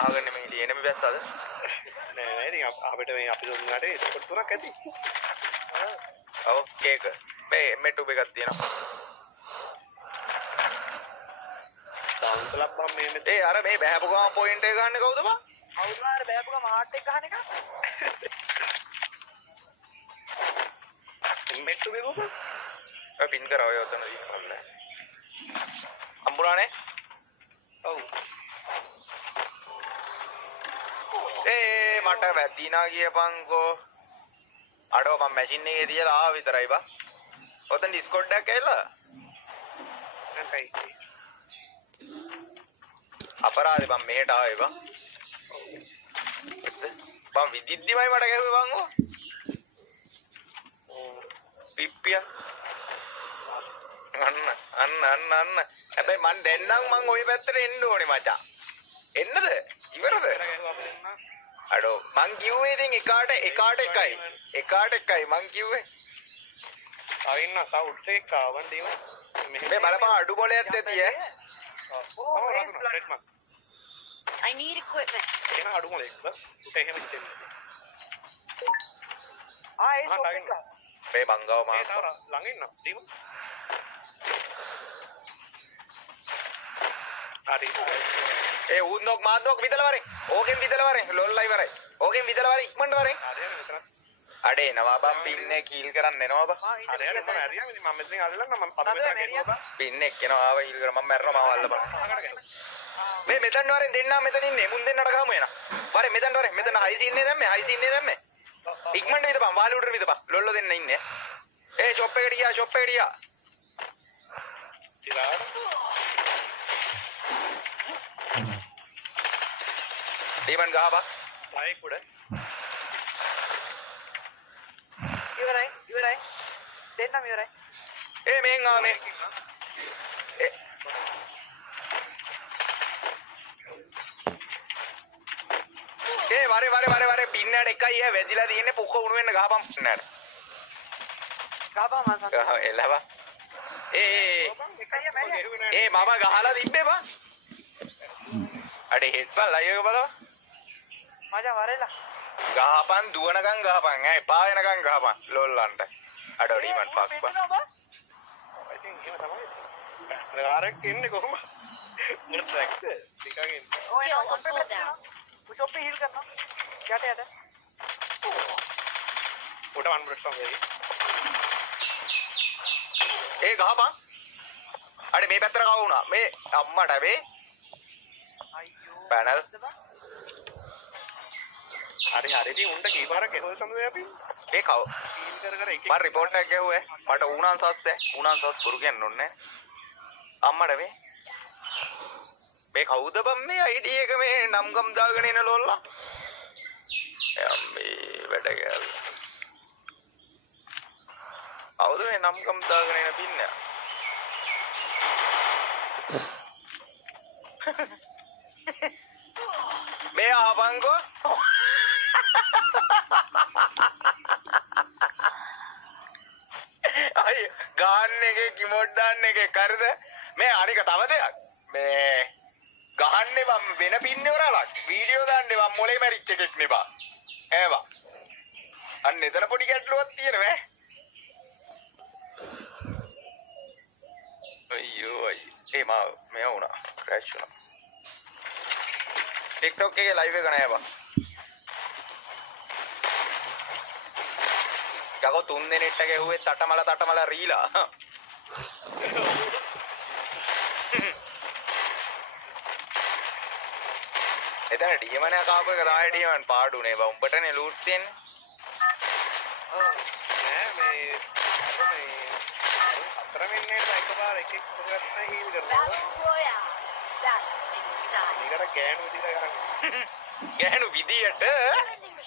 අහගන්නේ මේ ඉන්නේ මේ බැස්සාද නෑ ඉතින් අපිට මේ අපි දුන්නාට ස්කොට් තුනක් ඇති ඔව් කේක මේ ටූබ් එකක් තියෙනවා සවුන්ඩ් ලබ් බම් මේ ඒ අර මේ බෑපු ගාම පොයින්ට් එක ගන්න කවුද බං කවුද මාර බෑපු ගාම හાર્ට් එක ගහන එක මෙට්ටු බේකෝ ඔය පින් කරා ඔය ඔතන ඉන්නවල අම්බුරානේ ඔව් මට වැදිනා කියපන්කෝ අඩෝ මම මැෂින් එකේ තියලා ආව විතරයි බා ඔතන ඩිස්කෝඩ් එකක් ඇවිල්ලා නැතයි අපරාධේ මම මෙහෙට ආවේ බං බං විදිද්දිමයි මට ගැහුවේ බං පිප්පිය අන්න හැබැයි මං දැන්නම් මං ওই පැත්තට එන්න ඕනේ මචං එන්නද ඉවරද අඩෝ මං කිව්වේ ඉතින් එකාට එකයි මං කිව්වේ ආවින්න සවුට් එකක් ආවන් දීම මේ බලපන් අඩු මොලයක් ඇති ඈ I need equipment. එන අඩු මොලෙක්ද උට එහෙම හිතෙන්නේ ඒ ෂොප් එක මේ මංගව මාස් ළඟ ඉන්න දීම හරි ඒ උන්නොක් මාන්නොක් විදලා වරෙන් ඕකෙන් විදලා වරෙන් ලොල්ලා ඉවරයි ඕකෙන් විදලා වරෙන් ඉක්මනට වරෙන් අඩේ එනවා බම් පින්නේ කීල් කරන්න එනවා බා හරි හරි මම හරියම ඉතින් මම මෙතනින් අල්ලන්න මම පදමෙන් පින්නේ එක්කෙනවා ආව හීල් කර මම මැරෙනවා මාව අල්ලපන් මේ මෙතන වරෙන් දෙන්නා මෙතන ඉන්නේ මුන් දෙන්නට ගහමු එන වරෙන් මෙතන වරෙන් මෙතන හයි සීන්නේ දැම්මේ ඉක්මනට විදපන් වාලි උඩට විදපන් ලොල්ල දෙන්න ඉන්නේ ඒ ෂොප් එකට ගියා ඉතින් ඩීමන් ගහපන් ලයික් උඩ ඉවරයි දෙන්නම ඉවරයි ඒ මෙන් ආ මේ ඒ වරේ පින්නට එකයි ඈ වැදිලා තියෙන්නේ පුක්ක උණු වෙන්න ගහපන් පින්නට ගහපන් මං ගහ එලව ඒ මම ගහලා තිබ්බේ බං අඩේ හෙඩ් බල් අයියෝ බලව මචං වරෙලා ගහපන් දුවනකන් ගහපන් ඈ එපා වෙනකන් ගහපන් ලොල්ලන්ට අඩෝ ඩීමන් ෆක් බං ඉතින් එහෙම තමයි ආරෙක් ඉන්නේ කොහොම මුල ට්‍රැක්ද ටිකකින් Skill unlocked down. ෂොප් එක හීල් කරනවා යට උඩ වන් බ්‍රෂ් වගේ ඒ ගහපන් අඩේ මේ පැත්තට කව වුණා මේ අම්මට මේ අයියෝ පැනල් හරි ඉතින් උන්ට කීපාරක් එහෙම සම්මේ අපි මේ කව ෆීල් කර එක මම රිපෝට් එකක් ගැහුවේ මට ඌණන් සස් බොරු කියන්න ඕනේ අම්මට මේ කවුද බම් මේ ID එක මේ නම් ගම් දාගෙන ඉන ලොල්ලා අම්මේ වැඩ ගෑල් කවුද මේ නම් ගම් දාගෙන ඉන පින්නේ මේ ආපන්කෝ අය ගාන්න එකේ කිමෝඩ් දාන්න එකේ කරද මේ අනික තව දෙයක් මේ ගහන්නේ මම වෙන පින්නේ වරලක් වීඩියෝ දාන්නේ මම මොලේ මැරිච් එකෙක් නෙබා ඈවා අන්න එතන පොඩි ගැටලුවක් තියෙනවා අයියෝ ඒ මේ වුණා ක්‍රැෂ් වුණා TikTok එකේ live එක නෑ බා ගගෝ 3 දිනෙට ගැහුවේ තටමල රීලා එතන ඩීමන් එක කාපු එක තමයි ඩීමන් පාඩුනේ බා උඹටනේ ලූට් තියෙන්නේ නෑ මේ අතර වෙන්නේ එකපාර එක කරගත්ත හීල් කරනවා Battle Royale. That in style. මේකට ගෑනු විදිහට කරන්නේ ගැහණු විදියට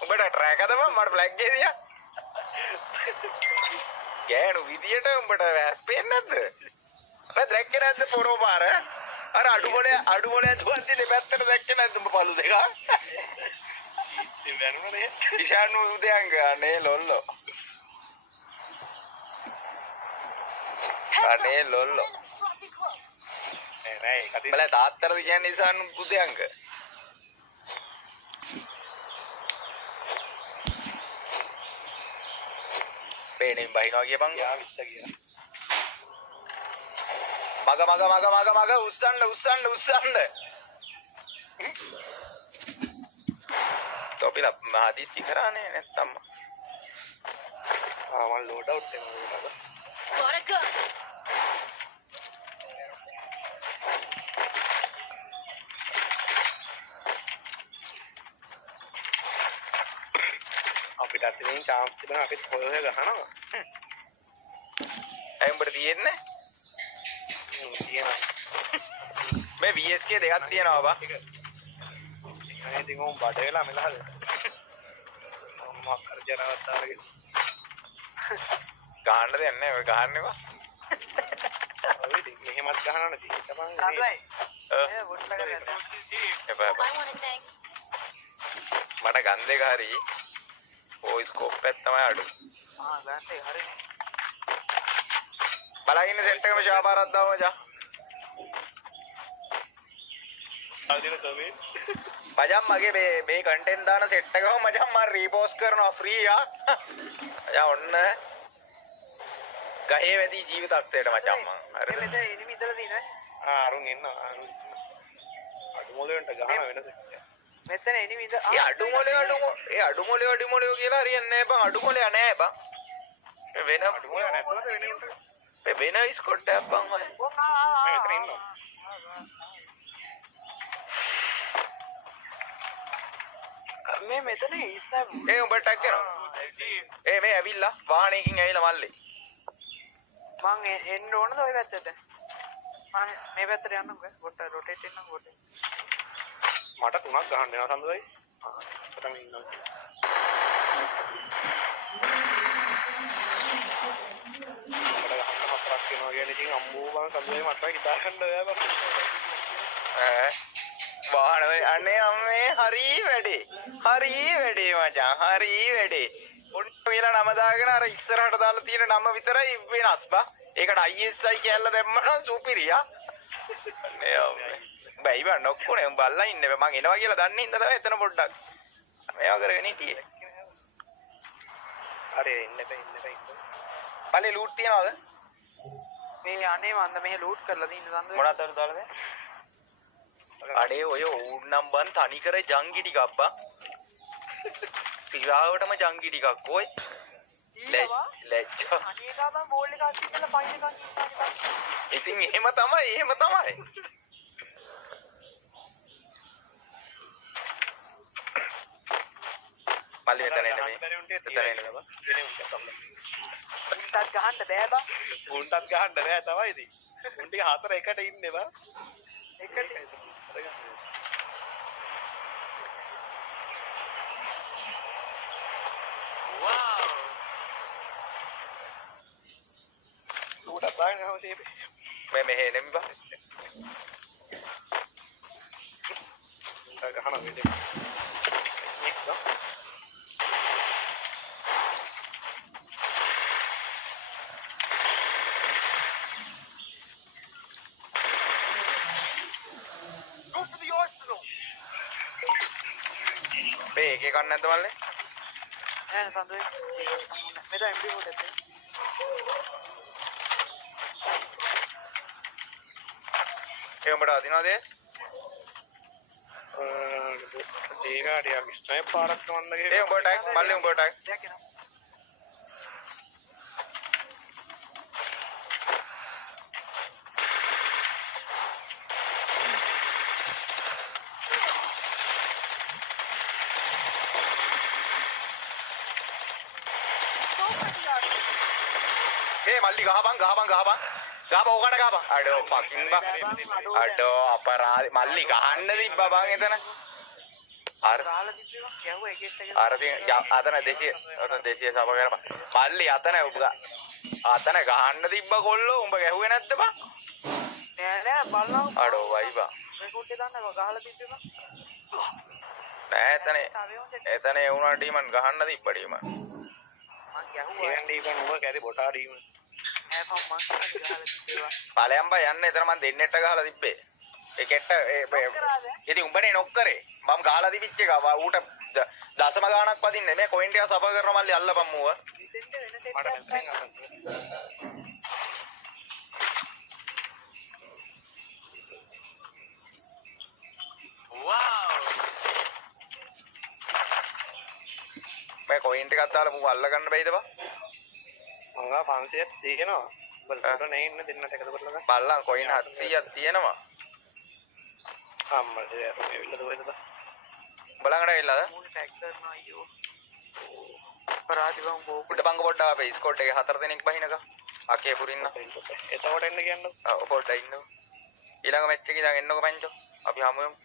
උඹට ට්‍රැක් අද මම මට ෆ්ලැග් එකේ දියා ගැහණු විදියට උඹට වැස් පේන්නේ නැද්ද මම දැක්කේ නැද්ද පොරෝ පාර අර අඩු මොලේ දුවන්ති දෙපැත්තට දැක්කේ නැද්ද උඹ පළු දෙක ඉතින් දැනුණනේ ඉෂානු උදයන් ගානේ ලොල්ලෝ අනේ ලොල්ලෝ නෑ කතින් බල තාත්තටද කියන්නේ ඉෂානු උදයන්ක එනින් බහිනවා කියපන්. යා විත්ත කියලා. මග උස්සන්න. තොපිලා හදිස්සි කරානේ නැත්තම්. මම ලෝඩ් අවුට් වෙනවා. Gotta go. අපිට අතින් chance තිබුණා අපිත් හොය ගහනවා. ඇයි උඹට තියෙන්නේ? තියෙනවා. මේ VSK දෙකක් තියෙනවා බා. අනේ ඉතින් උන් බඩ වෙලා මෙලහද. මම කරජනවත් තාලගේ. ගහන්න දෙයක් නැහැ ඔය ගහන්නේ බා. ඔය ඉතින් මෙහෙමත් ගහනවනේ ඉතින් තමයි. කාටයි ඔව්. ඒ වොට්ලා කරලා එපා I want a tank. මට ගන් දෙක හරි වොයිස් කොප් එක තමයි අඩු. ගන්න එක හරිනේ බලගින්න සෙට් එකම ශාපාරක් දාමු මචං. ආදින තමයි. මචං මගේ මේ කන්ටෙන්ට් දාන සෙට් එකම මචං මම රීපෝස්ට් කරනවා ෆ්‍රී ආ. මචං ඔන්න ගහේ වැඩි ජීවිතක්ෂයට මචං මං. හරිද? මෙතන එනිමි ඉඳලා තියෙනවා අරුන් ඉන්නවා අරුන්. අඩු මොලෙන්ට ගහන වෙනස. මෙතන එනිමි ඉඳ ඒ අඩු මොලේ කියලා හරියන්නේ නැහැ බං. අඩු මොලේ නැහැ බං. වෙන අඩු මොලේ නැතුවද වෙනෙන්න. වෙන ස්කොට් එකක් බං ඔය. මෙතන ඉන්නවා. මේ මෙතන ස්නැප් ඒ උඹට ටැග් කරනවා. ඒ මේ ඇවිල්ලා වාහනයකින් ඇවිල්ලා මල්ලේ. මං එන්න ඕනද ওই පැත්තට මම මේ පැත්තට යන්නම්කෝ පොට රොටේට් වෙන්නම් පොට මට 3ක් ගහන්න වෙනවා සම්දුයි. තමයි ඉන්නවා. මට ගහන්න 4ක් වෙනවා කියන්නේ ඉතින් අම්මෝ බං සම්දුයි මට හිතා ගන්න බෑ බං. වාහන අනේ අම්මේ හරි වැඩේ මචං හරි වැඩේ. උන් කියලා නම දාගෙන අර ඉස්සරහට දාලා තියෙන නම විතරයි වෙනස් බා. ඒකට ISI කියලා දැම්මනම් සුපිරියා. අනේ අම්මේ. බයි බා නොක්කුනේ උඹ බල්ලා ඉන්නේ මං එනවා කියලා දන්නේ හින්දා තමයි එතන පොඩ්ඩක් මේවා කරගෙන හිටියේ. හරි ඉන්න බෑ. පල්ලේ ලූට් තියනවද? මේ අනේ මන්ද මෙහෙ ලූට් කරලා දින්න සම්ද මොනවද දාලා දැන්? අඩේ ඔය ඕන්නම් බන් තනි කර ජංගි ටිකක් බා. තිරාවටම ජංගි ටිකක් කොයි. ලැජ්ජා. අනේ ගාබා බෝල් එකක් අස්සින්නලා පයින් එකක් ඉන්නවා ඉතින් එහෙම තමයි. පල්ලි මෙතන එන්න මේ. මෙතන එන්න බා. උන්ටත් ගහන්න බෑ බා උන්ටත් ගහන්න බෑ තමයි ඉතින්. උන් ටික 4 එකට ඉන්නේ බා. එකට උඩ දාගෙන හවසේ මේ මෙහෙ එන්න බා. උන්ට ගහන වෙලෙ. එක්ක මේ එකේ කන්න නැද්ද මල්ලේ? නෑ සම්දුයි මෙතන MP පොට ඇත්තේ ඒ උඹට අදිනවද? ඒකාඩියා ස්නයිප් පාරක් කවන්නගේ. ඒ උඹට ටැග් මල්ලේ උඹට ටැග්. දෙයක් එනවා මේ මල්ලි ගහපන්. ඕකට ගහපන්. අඩෝ ෆකින් බා. අඩෝ අපරාධ මල්ලි ගහන්න තිබ්බා බං එතන. අර ගහලා තිබ්බේ ගැහුවා එකෙත් එක අර අතන 200 සබ කරපන්. මල්ලි අතන අතන ගහන්න තිබ්බා කොල්ලෝ උඹ ගැහුවේ නැද්ද බං? නෑ බලනවා අඩෝ වයි බං. රෙකෝඩ් එක දාන්න ගහලා තිබ්බේ බං නෑ එතන ඒ වුණා ඩීමන් ගහන්න තිබ්බා ඩීමන්. මං ගැහුවා කියන්නේ ඉතින් උඹ කැරි බොටාඩීම. නෑ මං ගහලා තිබ්බේ ඵලයන් බා යන්න එතන මන් දෙන්නෙට ගහලා තිබ්බේ. ඒ කෙට්ට ඉතින් උඹනේ නොක් කරේ. මම ගහලා තිබිච්ච එක ඌට දශම ගාණක් වදින්නේ මේ කොයින් ටික සබ කරන මල්ලි අල්ලපන් මූව. එතෙන්ට වෙන සෙට් මට එකක් මෙතනින් ගන්න. අල්ලන්න. මේ කොයින් ටිකක් දාලා මූ අල්ල ගන්න බැයිද බා? මංගා 500ක් තියෙනවා. බලන්න නේ ඉන්න දෙන්නට එකතු කරලා ගන්න. බල්ලන් කොයින් 700ක් තියෙනවා. අම්මා මේ විල්ලද වෙයිද බා? බලංගට ඇවිල්ලාද? මූණ ටැග් කරනවා අයියෝ. පරාදිවම් බෝ උඩ බංග පොඩ්ඩක් අපේ ස්කෝට් එකේ 4 දෙනෙක් බහිනක. අකේ පුරින්න. එතකොට එන්න කියන්න. ඔව් පොඩ්ඩක් ඉන්නකෝ. ඊළඟ මැච් එකේ ඉඳන් එන්නකෝ පංචෝ. අපි හමුවෙමු.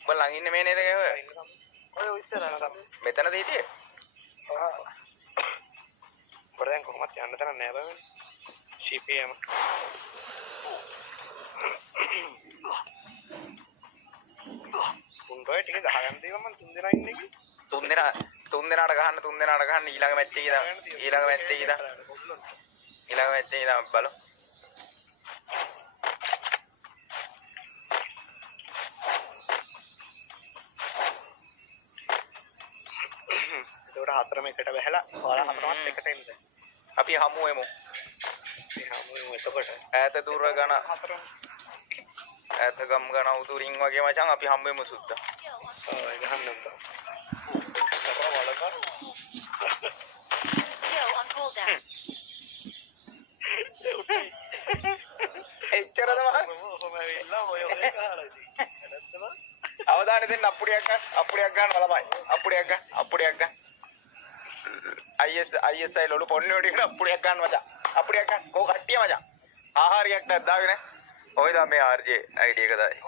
උඹ ළඟ ඉන්නේ මේ නේද ඔය? ඔය ඉස්සරහට මෙතනද හිටියේ? බරෙන් කොහොමද යන්න තැන නෑ බෑ. CPM. උන්ගේ ටික ගහගන්න තියෙනවා මම 3 දෙනා ඉන්නේ කි. තුන් දෙනාට ගහන්න ඊළඟ මැච් එකේ ඉඳන් ඊළඟ මැච් එකේ ඉඳන් බලමු. ඒකට හතරම එකට වැහලා ඔයාලා හතරමත් එකට එන්න. අපි හමුවෙමු. මේ හැමෝම එතකොට ඈත දුර ගණ හතරම ඈත ගම් ගණ උතුරින් වගේ මචං අපි හමුවෙමු සුද්දා. ඔය ගහන්න බෑ. අපර වලක Still on cooldown. එච්චරද මම කොහොම ඇවිල්ලා ඔය ගහලා ඉතින්. අවධානය දෙන්න අප්පුඩියක් ගන්න ළමයි. අප්පුඩියක් ගන්න. ISI ලොලු පොන්නේ උඩ ඉන්න අප්පුඩියක් ගන්න මචං. අප්පුඩියක් ගන්න. කෝ කට්ටිය මචං. ආහාරයක් නැද්දාගෙන. ඔය තමයි RJ ID එක දායි.